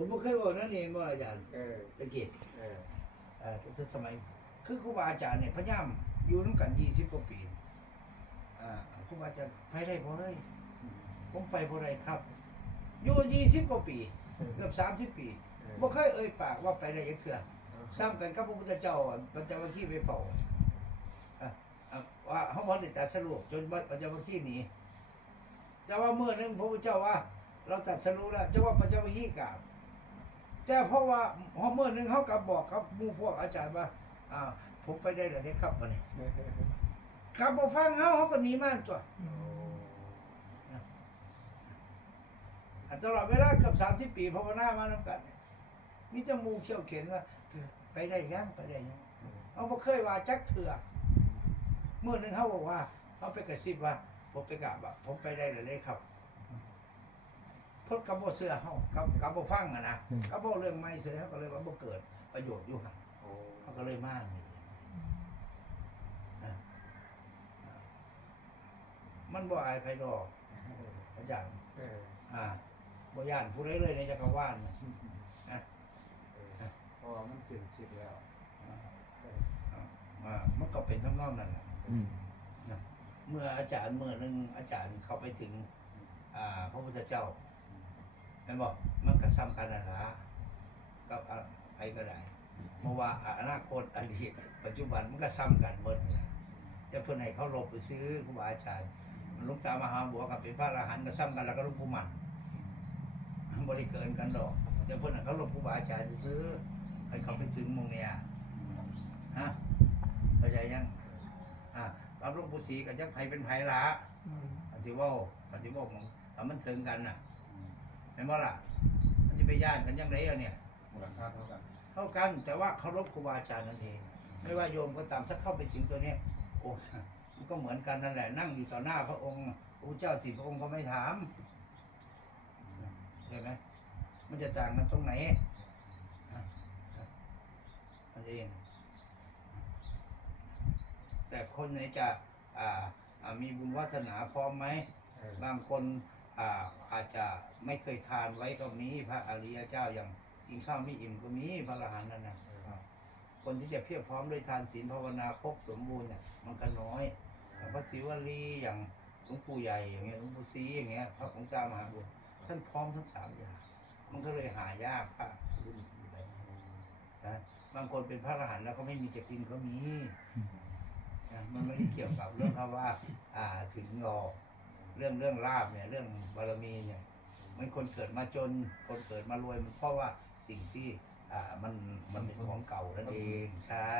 ผมบ่เคยบอกนั่นเองว่าอาจารย์เออตะเกียบเออเอ่อแต่สมัย คือครูบาอาจารย์เนี่ยพยายามอยู่น้ำกันยี่สิบกว่าปีอ่าครูบาอาจารย์ไปได้บ่เลยผมไปบ่ได้ครับ อยู่ยี่สิบกว่าปี เกือบสามสิบปีบ่เคยเอ่ยปากว่าไปได้ยังเถื่อซ้ำกันกับพระพุทธเจ้าอะปัญจวัคคีย์ไปเผาอะอะว่าเขาบอกได้ตรัดสรุปจนปัญจวัคคีย์หนีแต่ว่าเมื่อหนึงพระพุทธเจ้าว่า เราตรัดสรุปแล้วจะว่าปัญจวัคคีย์กล่าว แต่เพราะว่าพอเมื่อหนึงเขากลับบอกครับหมู่พวกอาจารย์ว่า อ่า ผมไปได้แล้วเด้ครับวันนี้กลับมาฟังเขาเขาก็หนีมาตัวอะตลอดเวลาเกือบสามสิบปีภาวนามาน้ำกันเนี่ยมีจมูกเขี้ยวเข็นว่าเออไปได้ยังไปได้ยังเขาบ่เคยว่าจักเถื่อเมื่อหนึงเขาบอกว่าเขาไปกระซิบว่าผมไปกราบว่าผมไปได้แล้วเด้ครับเพดกับบ่เสื้อเขากับกับบ่ฟังอะนะกับบ่เรื่องไม่เสือเขาก็เลยว่าบ่เกิดประโยชน์อยู่หันโอ้เขาก็เลยมากนี่นะมันบ่อายไผดอกอาจารย์เอออ่าบ่ย่านผู้ใดเลยในจักรวาลน่ะเออเพราะว่ามันสิ้นคิดแล้วอ่าอ่ามันก็เป็นทำนองนั้นแหละอืมนะเมื่ออาจารย์เมื่อหนึงอาจารย์เข้าไปถึง อ่า พระพุทธเจ้าแม่นบอกมันก็ซ้ำกันนั่นละกับอ่าใครก็ได้เพราะว่าอนาคตอดีตปัจจุบันมันก็ซ้ำกันหมดนะจะเพื่อนให้เขาหลบไปซื้อครูบาอาจารย์หลุงตามหาบัวกับเป็นพระอรหันต์ก็ซ้ำกันแล้วก็หลุงปู่มันบริเกินกันดอกจะเพื่อนให้เขาหลบครูบาอาจารย์ซื้อให้เขาไปถึงมงเนี่ยฮะเข้าใจยังอะรับหลุงปู่ศรีกับยักษ์ไผเป็นไผละอันที่ว่าอันที่ว่าของถ้ามันถึงกันน่ะเห็นว่าล่ะมันจะไปย่านกันยังไงอะเนี่ยมูลค่าเท่ากันเท่ากันแต่ว่าเคารพครูบาอาจารย์นั่นเอง ไม่ว่าโยมก็ตามถ้าเข้าไปถึงตัวเนี้ยโอ้มันก็เหมือนกันนั่นแหละนั่งอยู่ต่อหน้าพระองค์พระเจ้าสิบพระองค์ก็ไม่ถามใช่ไหมมันจะต่างกันตรงไหนอะนั่นเองแต่คนไหนจะอ่าอ่ามีบุญวาสนาพร้อมไหมเออบางคน อาจจะไม่เคยทานไว้ก็มีพระอริยเจ้าอย่างกินข้าวไม่อิ่มก็มีพระอรหันต์นั่นนะคนที่จะเพียบพร้อมด้วยทานศีลภาวนาครบสมบูรณ์เนี่ยมันก็น้อยอย่พระศิวลีอย่างหลวงปู่ใหญ่อย่างเงี้ยหลวงปู่ศรีอย่างเงี้ยพระองค์เจ้ามหาบุตรท่านพร้อมทั้งสามอย่างมันก็เลยหายากพระรุ่นนี้ไปนะบางคนเป็นพระอรหันต์แล้วก็ไม่มีจะกินก็มีนะมันไม่ได้เกี่ยวกับเรื่องคำว่า อ่าถึงรอ เรื่องเรื่องลาบเนี่ยเรื่องบารมีเนี่ยมันคนเกิดมาจนคนเกิดมารวยมันเพราะว่าสิ่งที่อ่ามันมันเป็นของเก่านั่นเองใช่